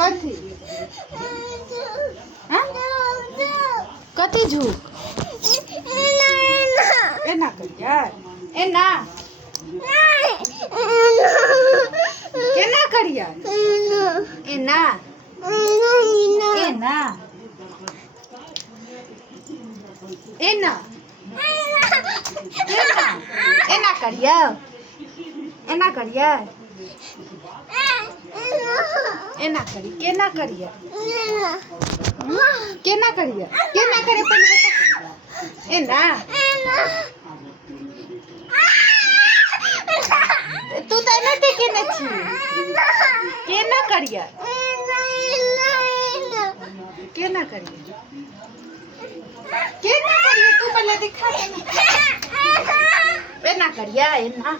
कथी हाँ कथी झूक एना करिया एना केना करिया एना एना एना एना करिया एना करिया एना करी केना करिया केना करिया केना करे पहले बता एना तू तो एना देखे न छी केना करिया केना करिया केना करिया तू पहले दिखा एना करिया एना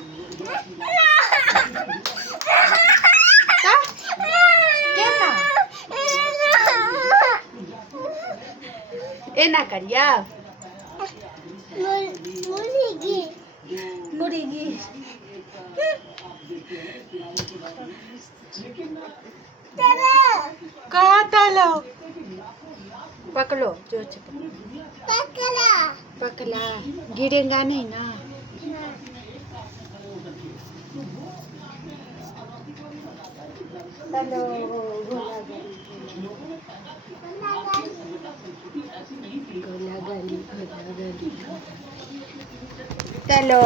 एना करिया मुर्गी कहाँ तलो पकड़ो जो पकड़ा पकड़ा गिरेगा नहीं ना तलो गोला गली तलो